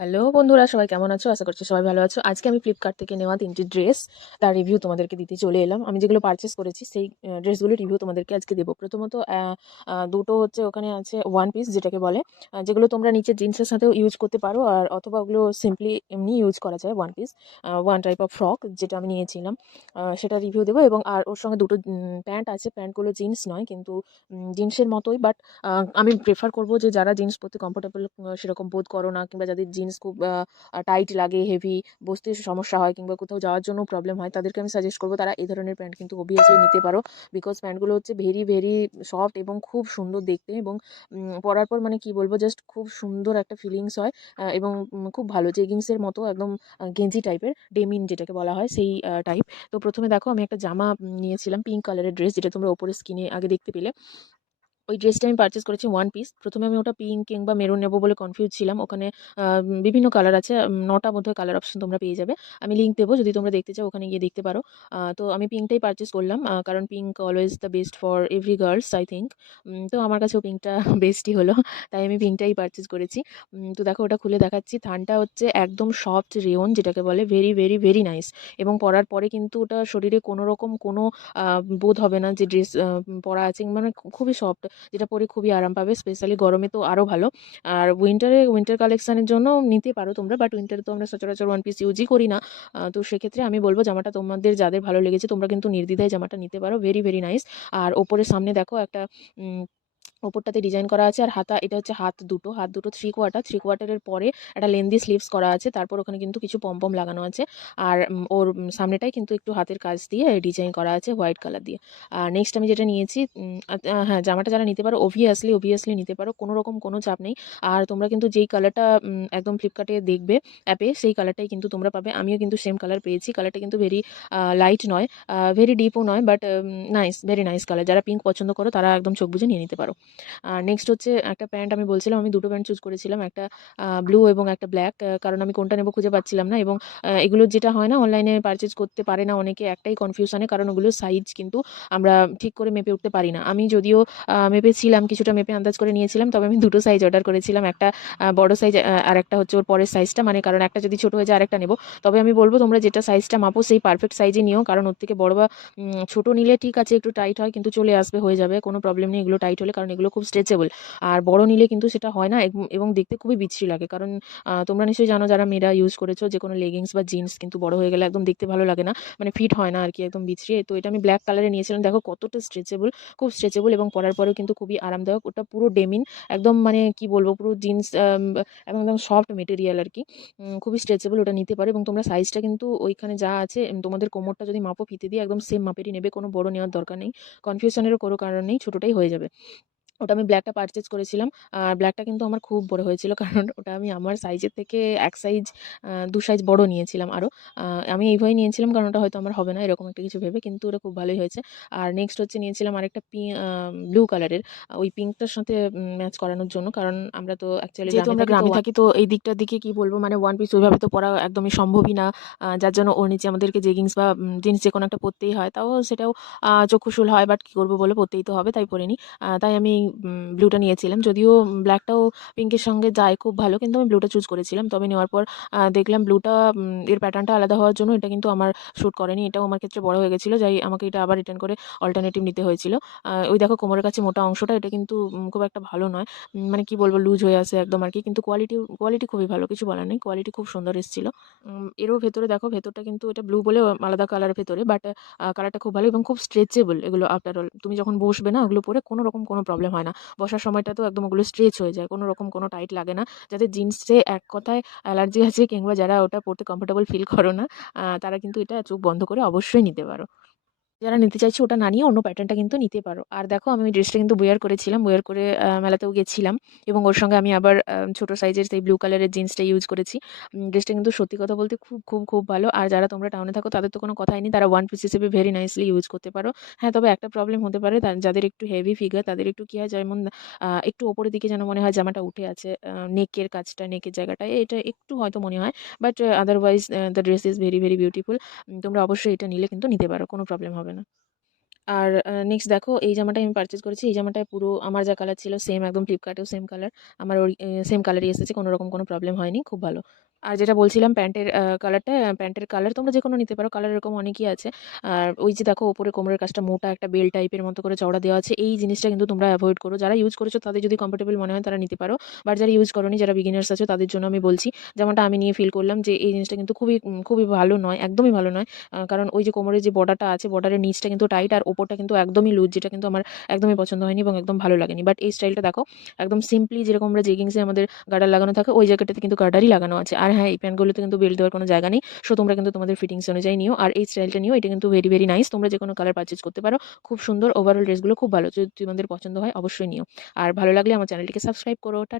Hello বন্ধুরা, সবাই কেমন আছো? আশা করছি সবাই ভালো আছো। আজকে আমি ফ্লিপকার্ট থেকে নেওয়া ৩টি ড্রেস, তার রিভিউ তোমাদেরকে দিতে চলে এলাম। আমি যেগুলো পারচেজ করেছি সেই ড্রেসগুলোর রিভিউ তোমাদেরকে আজকে দেবো। প্রথমত দুটো হচ্ছে ওখানে আছে ওয়ান পিস যেটাকে বলে, যেগুলো তোমরা নিচে জিন্সের সাথেও ইউজ করতে পারো, আর অথবা ওগুলো সিম্পলি এমনি ইউজ করা যায়। One piece, one type of frock যেটা আমি নিয়েছিলাম, সেটা রিভিউ দেবো। এবং আর ওর সঙ্গে দুটো প্যান্ট আছে। প্যান্টগুলো জিন্স নয় কিন্তু জিন্সের মতোই, বাট আমি প্রেফার করব যে যারা জিন্স পরতে কমফোর্টেবল সেরকম বোধ করো না, কিংবা যাদের জিন্স খুব টাইট লাগে, হেভি, বসতে সমস্যা হয়, কিংবা কোথাও যাওয়ার জন্য প্রবলেম হয়, তাদেরকে আমি সাজেস্ট করবো তারা এই ধরনের প্যান্ট কিন্তু অবভিয়াসলি নিতে পারো। বিকজ প্যান্টগুলো হচ্ছে ভেরি ভেরি সফট এবং খুব সুন্দর দেখতে, এবং পরার পর মানে কি বলবো, জাস্ট খুব সুন্দর একটা ফিলিংস হয়। এবং খুব ভালো জেগিংসের মতো একদম গেঞ্জি টাইপের, ডেমিন যেটাকে বলা হয় সেই টাইপ। তো প্রথমে দেখো আমি একটা জামা নিয়েছিলাম, পিঙ্ক কালারের ড্রেস, যেটা তোমরা ওপরে স্কিনে আগে দেখতে পেলে। ওই ড্রেসটা আমি পারচেজ করেছি ওয়ান পিস। প্রথমে আমি ওটা পিঙ্ক কিংবা মেরুন নেবো বলে কনফিউজ ছিলাম। ওখানে বিভিন্ন কালার আছে, ৯টা বোধহয় কালার অপশন তোমরা পেয়ে যাবে। আমি লিঙ্ক দেবো, যদি তোমরা দেখতে চাও ওখানে গিয়ে দেখতে পারো। তো আমি পিঙ্কটাই পারচেজ করলাম, কারণ pink always the best for every girls I think. তো আমার কাছেও পিঙ্কটা বেস্টই হলো, তাই আমি পিঙ্কটাই পারচেজ করেছি। তো দেখো ওটা খুলে দেখাচ্ছি। থানটা হচ্ছে একদম সফট রেয়ন যেটাকে বলে, ভেরি ভেরি ভেরি নাইস। এবং পরার পরে কিন্তু ওটা শরীরে কোনো রকম কোনো বোধ হবে না যে ড্রেস পরা আছে, মানে খুবই সফট, যেটা পরে খুবই আরাম পাবে। স্পেশালি গরমে তো আরও ভালো। আর উইন্টার কালেকশনের জন্য নিতে পারো তোমরা, বাট উইন্টারে তো আমরা সচরাচর ওয়ান পিস ইউজই করি না। তো সেক্ষেত্রে আমি বলবো জামাটা তোমাদের যাদের ভালো লেগেছে তোমরা কিন্তু নির্দ্বিধায় জামাটা নিতে পারো, ভেরি ভেরি নাইস। আর ওপরের সামনে দেখো একটা ওপরটাতে ডিজাইন করা আছে, আর এটা হচ্ছে হাত দুটো থ্রি কোয়ার্টারের পরে একটা লেন্দি স্লিভস করা আছে। তারপর ওখানে কিন্তু কিছু পম লাগানো আছে। আর ওর সামনেটাই কিন্তু একটু হাতের কাজ দিয়ে ডিজাইন করা আছে হোয়াইট কালার দিয়ে। আর নেক্সট আমি যেটা নিয়েছি, হ্যাঁ, জামাটা যারা নিতে পারো অবভিয়াসলি নিতে পারো, কোনো রকম কোনো চাপ নেই। আর তোমরা কিন্তু যেই কালারটা একদম ফ্লিপকার্টে দেখবে অ্যাপে, সেই কালারটাই কিন্তু তোমরা পাবে। আমিও কিন্তু সেম কালার পেয়েছি। কালারটা কিন্তু ভেরি লাইট নয়, ভেরি ডিপও নয়, but nice, very nice colour. যারা পিঙ্ক পছন্দ করো তারা একদম চোখ বুজে নিয়ে নিতে পারো। আর নেক্সট হচ্ছে একটা প্যান্ট। আমি বলছিলাম আমি দুটো প্যান্ট চুজ করেছিলাম, একটা ব্লু এবং একটা ব্ল্যাক, কারণ আমি কোনটা নেবো খুঁজে পাচ্ছিলাম না। এবং এগুলো যেটা হয় না, অনলাইনে পারচেজ করতে পারে না অনেকে একটাই কনফিউশনে, কারণ ওগুলোর সাইজ কিন্তু আমরা ঠিক করে মেপে উঠতে পারি না। আমি যদিও মেপেছিলাম, কিছুটা মেপে আন্দাজ করে নিয়েছিলাম, তবে আমি দুটো সাইজ অর্ডার করেছিলাম, একটা বড় সাইজ আর একটা হচ্ছে ওর পরের সাইজটা, মানে কারণ একটা যদি ছোট হয়ে যায় আরেকটা নেবো। তবে আমি বলবো তোমরা যেটা সাইজটা মাপো সেই পারফেক্ট সাইজে নিও, কারণ ওর থেকে বড় বা ছোট নিলে ঠিক আছে একটু টাইট হয়, কিন্তু চলে আসবে, হয়ে যাবে, কোনো প্রবলেম নেই এগুলো টাইট হলে, কারণ এগুলো খুব স্ট্রেচেবল। আর বড় নিলে কিন্তু সেটা হয় না, এবং দেখতে খুবই বিশ্রী লাগে। কারণ তোমরা নিশ্চয়ই জানো যারা মেয়েরা ইউজ করেছো, যে কোনো লেগিংস বা জিন্স কিন্তু বড় হয়ে গেলে একদম দেখতে ভালো লাগে না, মানে ফিট হয় না আর কি, একদম বিশ্রী। তো এটা আমি ব্ল্যাক কালারে নিয়েছিলাম, দেখো কতটা স্ট্রেচেবল, খুব স্ট্রেচেবল, এবং পরার পরেও কিন্তু খুবই আরামদায়ক। ওটা পুরো ডেমিন, একদম মানে কি বলবো, পুরো জিন্স, একদম সফট মেটেরিয়াল আর কি, খুবই স্ট্রেচেবল। ওটা নিতে পারো, এবং তোমরা সাইজটা কিন্তু ওইখানে যা আছে তোমাদের কোমরটা যদি মাপো ফিতে দিয়ে, একদম সেম মাপেরই নেবে, কোনো বড় নেওয়ার দরকার নেই, কনফিউশনেরও কোনো কারণ নেই, ছোটোটাই হয়ে যাবে। ওটা আমি ব্ল্যাকটা পারচেজ করেছিলাম। আর ব্ল্যাকটা কিন্তু আমার খুব বড় হয়েছিল, কারণ ওটা আমি আমার সাইজের থেকে ১ সাইজ, ২ সাইজ বড় নিয়েছিলাম আরও। আমি এই ভয়ে নিয়েছিলাম কারণ ওটা হয়তো আমার হবে না, এরকম একটা কিছু ভেবে, কিন্তু ওটা খুব ভালোই হয়েছে। আর নেক্সট হচ্ছে নিয়েছিলাম আরেকটা ব্লু কালারের, ওই পিঙ্কটার সাথে ম্যাচ করানোর জন্য, কারণ আমরা তো অ্যাকচুয়ালি যেহেতু আমরা গ্রামে থাকি, তো এই দিকটার দিকে কি বলবো, মানে ওয়ান পিস ওইভাবে তো পরা একদমই সম্ভবই না। যার জন্য ওর নিচে আমাদেরকে জেগিংস বা জিন্স যে কোনো একটা পরতেই হয়, তাও সেটাও চক্ষুশূল হয়, বাট কী করবো বলে, পরতেই তো হবে, তাই পরে নিই। তাই আমি ব্লুটা নিয়েছিলাম, যদিও ব্ল্যাকটাও পিঙ্কের সঙ্গে যায় খুব ভালো, কিন্তু আমি ব্লুটা চুজ করেছিলাম। তবে নেওয়ার পর দেখলাম ব্লুটা এর প্যাটার্নটা আলাদা হওয়ার জন্য এটা কিন্তু আমার শ্যুট করেনি, এটাও আমার ক্ষেত্রে বড় হয়ে গেছিলো, যাই আমাকে এটা আবার রিটার্ন করে অল্টারনেটিভ নিতে হয়েছিল। ওই দেখো কোমরের কাছে মোটা অংশটা, এটা কিন্তু খুব একটা ভালো নয়, মানে কি বলবো, লুজ হয়ে আসে একদম আর কি, কিন্তু কোয়ালিটি খুবই ভালো, কিছু বলার নেই, কোয়ালিটি খুব সুন্দর এসেছিল। এরও ভেতরে দেখো, ভেতরটা কিন্তু এটা ব্লু বলে আলাদা কালার ভেতরে, বাট কালারটা খুব ভালো এবং খুব স্ট্রেচেবল। এগুলো আফটার অল তুমি যখন বসবে না, ওগুলো পরে কোনো রকম কোনো প্রবলেম হয় না। বসার সময়টা তো একদম ওগুলো স্ট্রেচ হয়ে যায়, কোনো রকম কোনো টাইট লাগে না। যাদের জিন্সে এক কথায় অ্যালার্জি আছে, কিংবা যারা ওটা পরতে কমফোর্টেবল ফিল করো না, তারা কিন্তু এটা চোখ বন্ধ করে অবশ্যই নিতে পারো। যারা নিতে চাইছো ওটা না নিয়ে অন্য প্যাটার্নটা কিন্তু নিতে পারো। আর দেখো আমি ওই ড্রেসটা কিন্তু ওয়্যার করেছিলাম, ওয়্যার করে মেলাতেও গেছিলাম, এবং ওর সঙ্গে আমি আবার ছোট সাইজের সেই ব্লু কালারের জিন্সটা ইউজ করেছি। ড্রেসটা কিন্তু সত্যি কথা বলতে খুব খুব খুব ভালো। আর যারা তোমরা টাউনে থাকো তাদের তো কোনো কথাই নেই, তারা ওয়ান পিস হিসেবে ভেরি নাইসলি ইউজ করতে পারো। হ্যাঁ, তবে একটা প্রবলেম হতে পারে, যাদের একটু হেভি ফিগার তাদের একটু কী হয়, যেমন একটু ওপরের দিকে যেন মনে হয় জামাটা উঠে আছে, নেকের কাজটা, নেকের জায়গাটায় এটা একটু হয়তো মনে হয়, but otherwise the dress is very very beautiful. তোমরা অবশ্যই এটা নিলে কিন্তু নিতে পারো, কোনো প্রবলেম হবে না। আর নেক্সট দেখো এই জামাটা আমি পারচেজ করেছি। এই জামাটায় পুরো আমার যা কালার ছিল সেম, একদম ফ্লিপকার্টেও সেম কালার। আমার ওই সেম কালারই এসেছে, কোনো রকম কোনো প্রবলেম হয়নি, খুব ভালো। আর যেটা বলছিলাম প্যান্টের কালারটা, প্যান্টের কালার তোমরা যেকোনো নিতে পারো, কালার এরকম অনেকই আছে। আর ওই যে দেখো ওপরে কোমরের কাছটা মোটা একটা বেল টাইপের মতো করে চওড়া দেওয়া আছে, এই জিনিসটা কিন্তু তোমরা অ্যাভয়েড করো। যারা ইউজ করেছো তাদের যদি কমফোর্টেবল মনে হয় তারা নিতে পারো, বাট যারা ইউজ করোনি, যারা বিগিনার্স আছো তাদের জন্য আমি বলছি, যেমনটা আমি নিয়ে ফিল করলাম যে এই জিনিসটা কিন্তু খুবই ভালো নয়, একদমই ভালো নয়। কারণ ওই যে কোমরের যে বর্ডারটা আছে, বর্ডারের নিচটা কিন্তু টাইট আর ওপরটা কিন্তু একদমই লুজ, যেটা কিন্তু আমার একদমই পছন্দ হয়নি এবং একদম ভালো লাগেনি। বাট এই স্টাইলটা দেখো, একদম সিম্পলি যেরকম আমরা জেগিংসে আমাদের গার্ডার লাগানো থাকে, ওই জায়গাটাতে কিন্তু গার্ডারই লাগানো আছে। আর হ্যাঁ, এই প্যান্টগুলোতে কিন্তু বেল্ট দেওয়ার কোনো জায়গা নেই। সো তোমরা কিন্তু তোমাদের ফিটিংস অনুযায়ী নিও, আর এই স্টাইলটা নিও, এটা কিন্তু ভেরি ভেরি নাইস। তোমরা যে কোনো কালার পারচেজ করতে পারো, খুব সুন্দর। ওভারঅল ড্রেসগুলো খুব ভালো, যদি তোমাদের পছন্দ হয় অবশ্যই নিও। আর ভালো লাগলে আমার চ্যানেলটিকে সাবস্ক্রাইব করো। টাটা।